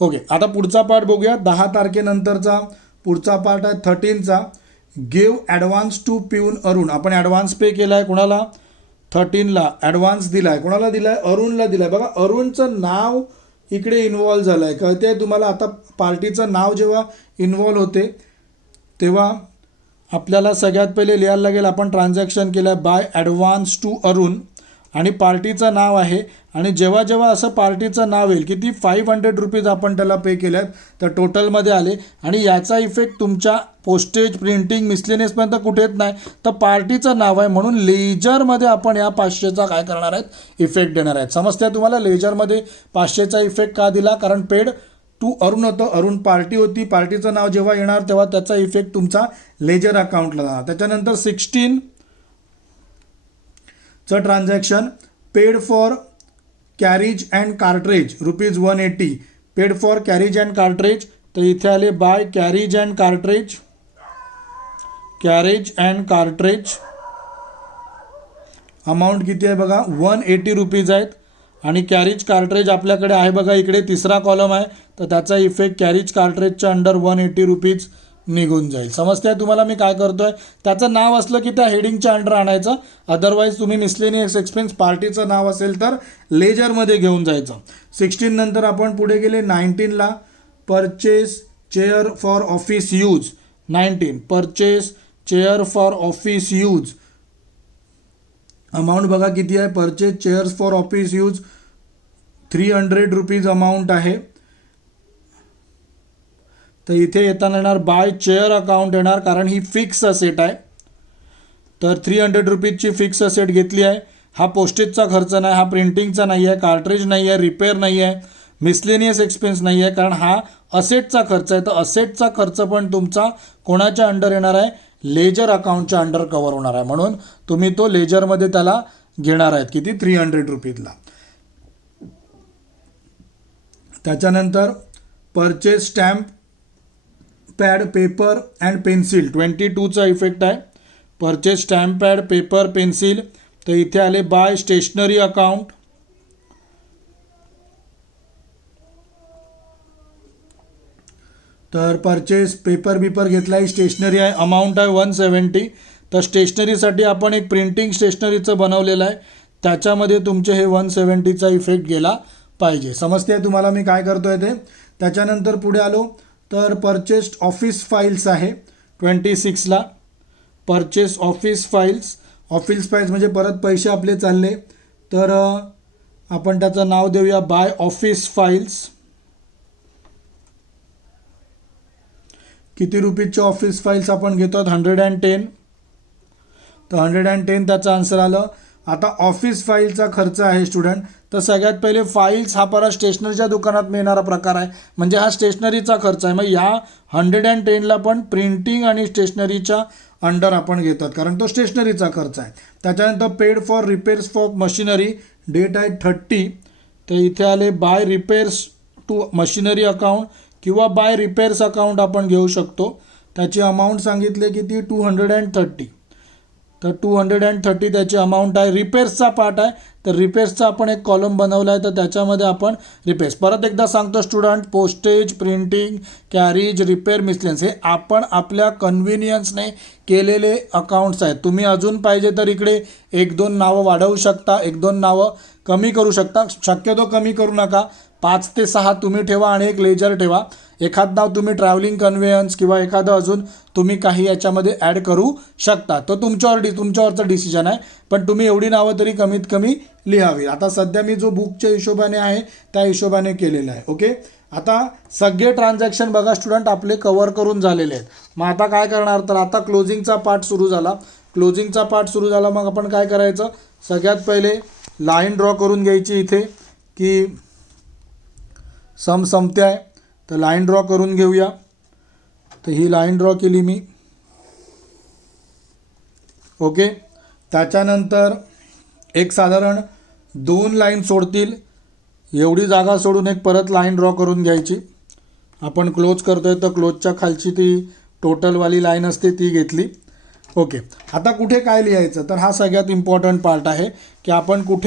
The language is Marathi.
ओके, आता पुढचा पार्ट बघूया. 10 तारखेनंतरचा पुढचा पार्ट आहे 13चा. गिव ॲडव्हान्स टू पिऊन अरुण. आपण ॲडव्हान्स पे केला आहे कोणाला? 13ला ॲडव्हान्स दिला आहे. कोणाला दिला आहे? अरुणला दिला आहे. बघा अरुणचं नाव इकडे इन्व्हॉल्व झालं आहे. कळते आहे तुम्हाला? आता पार्टीचं नाव जेव्हा इन्व्हॉल्व होते तेव्हा आपल्याला सगळ्यात पहिले लिहायला लागेल आपण ट्रान्झॅक्शन केलं आहे बाय ॲडव्हान्स टू अरुण आणि पार्टीचं नाव आहे. आणि जेव्हा जेव्हा असं पार्टीचं नाव येईल, किती 500 रुपीज आपण त्याला पे केले आहेत, तर टोटलमध्ये आले. आणि याचा इफेक्ट तुमच्या पोस्टेज, प्रिंटिंग, मिसलेनियसपर्यंत कुठेच नाही, तर पार्टीचं नाव आहे म्हणून लेजरमध्ये आपण या 500चा काय करणार आहेत? इफेक्ट देणार आहेत. समजते तुम्हाला? लेजरमध्ये 500चा इफेक्ट का दिला? कारण पेड टू अरुण होतं, अरुण पार्टी होती. पार्टीचं नाव जेव्हा येणार तेव्हा त्याचा इफेक्ट तुमचा लेजर अकाउंटला जाणार. त्याच्यानंतर 16चं transaction paid for carriage and cartage ₹180. Paid for carriage and cartage, तर इथे आले by carriage and cartage. Carriage and cartage amount किती आहे बघा? 180 रुपीज आहेत. आणि कॅरेज कार्ट्रेज आपल्याकडे आहे बघा इकडे तिसरा कॉलम आहे, तर त्याचा इफेक्ट कॅरेज कार्ट्रेजच्या अंडर 180 रुपीज निघून जाईल. समजते तुम्हाला मी काय करतोय? त्याचं नाव असलं की त्या हेडिंगच्या अंडर आणायचं, अदरवाईज तुम्ही मिसलेनियस एक्सपेन्स पार्टीचं नाव असेल तर लेजरमध्ये घेऊन जायचं. 16 नंतर आपण पुढे गेले 19ला. Purchase chair for office use. 19 purchase chair for office use. Amount बघा किती आहे? Purchase chairs for office use 300 rupees amount आहे. तर इथे येताना येणार बाय चेअर अकाउंट येणार, कारण ही फिक्स असेट आहे. तर 300 रुपीजची फिक्स असेट घेतली आहे. हा पोस्टेजचा खर्च नाही, हा प्रिंटिंगचा नाही आहे, कार्ट्रेज नाही आहे, रिपेअर नाही आहे, मिसलेनियस एक्सपेन्स नाही आहे, कारण हा असेटचा खर्च आहे. तर असेटचा खर्च पण तुमचा कोणाच्या अंडर येणार आहे? लेजर अकाउंटच्या अंडर कव्हर होणार आहे. म्हणून तुम्ही तो लेजरमध्ये त्याला घेणार आहेत. किती? 300 रुपीजला. त्याच्यानंतर purchase stamp pad paper and pencil 22चा इफेक्ट आहे. Purchase stamp pad paper pencil, तर इथे आले बाय स्टेशनरी अकाउंट. तर परचेस पेपर घेतला आहे, स्टेशनरी आहे, अमाऊंट आहे 170. तर स्टेशनरीसाठी आपण एक प्रिंटिंग स्टेशनरीचं बनवलेलं आहे, त्याच्यामध्ये तुमचे हे 170चा इफेक्ट गेला पाहिजे. समजते तुम्हाला मी काय करतोय ते? त्याच्यानंतर पुढे आलो तर परचेस्ड ऑफिस फाईल्स आहे 26ला. Purchase office files. Office files म्हणजे परत पैसे आपले चालले, तर आपण त्याचं नाव देऊया बाय ऑफिस फाईल्स. किती रुपीजचे ऑफिस फाईल्स आपण घेतो? 110. तर 110 त्याचं आन्सर आलं. आता ऑफिस फाईलचा खर्च आहे स्टुडंट, तर सगळ्यात पहिले फाईल्स हा परत स्टेशनरीच्या दुकानात मिळणारा प्रकार आहे, म्हणजे हा स्टेशनरीचा खर्च आहे. मग या 110ला पण प्रिंटिंग आणि स्टेशनरीच्या अंडर आपण घेतात, कारण तो स्टेशनरीचा खर्च आहे. त्याच्यानंतर paid for repairs for machinery, date आहे 30. तर इथे आले by repairs to machinery account किंवा बाय रिपेअर्स अकाउंट आपण घेऊ शकतो. त्याची अमाऊंट सांगितले किती? 230. तर 230 त्याची अमाऊंट आहे. रिपेअर्सचा पार्ट आहे, तर रिपेअर्सचा आपण एक कॉलम बनवला आहे, तर त्याच्यामध्ये आपण रिपेअर्स. परत एकदा सांगतो student, postage, printing, carriage, repair, miscellaneous हे आपण आपल्या कन्व्हिनियन्सने केलेले अकाउंट्स आहेत. तुम्ही अजून पाहिजे तर इकडे 1-2 नावं वाढवू शकता, 1-2 नावं कमी करू शकता. शक्यतो कमी करू नका. 5 ते 6 तुम्ही ठेवा आणि एक लेजर ठेवा. एखाद नाव तुम्ही ट्रॅव्हलिंग कन्व्हेयन्स किंवा एखादं अजून तुम्ही काही याच्यामध्ये ॲड करू शकता. तो तुमच्यावरचं डिसिजन आहे, पण तुम्ही एवढी नावं तरी कमीत कमी लिहावी. आता सध्या मी जो बुकच्या हिशोबाने आहे त्या हिशोबाने केलेला आहे. ओके, आता सगळे ट्रान्झॅक्शन बघा स्टुडंट आपले कव्हर करून झालेले आहेत. मग आता काय करणार? तर आता क्लोजिंगचा पार्ट सुरू झाला. मग आपण काय करायचं? सगळ्यात पहिले लाईन ड्रॉ करून घ्यायची इथे की सम संपते आहे, तर लाईन ड्रॉ करून घेऊया. तर ही लाईन ड्रॉ केली मी. ओके, त्याच्यानंतर एक साधारण 2 लाईन सोडतील एवढी जागा सोडून एक परत लाईन ड्रॉ करून घ्यायची. आपण क्लोज करतोय तर क्लोजच्या खालची ती टोटलवाली लाईन असते ती घेतली. ओके, आता कुठे काय लिहायचं? तर हा सगळ्यात इम्पॉर्टंट पार्ट आहे की आपण कुठे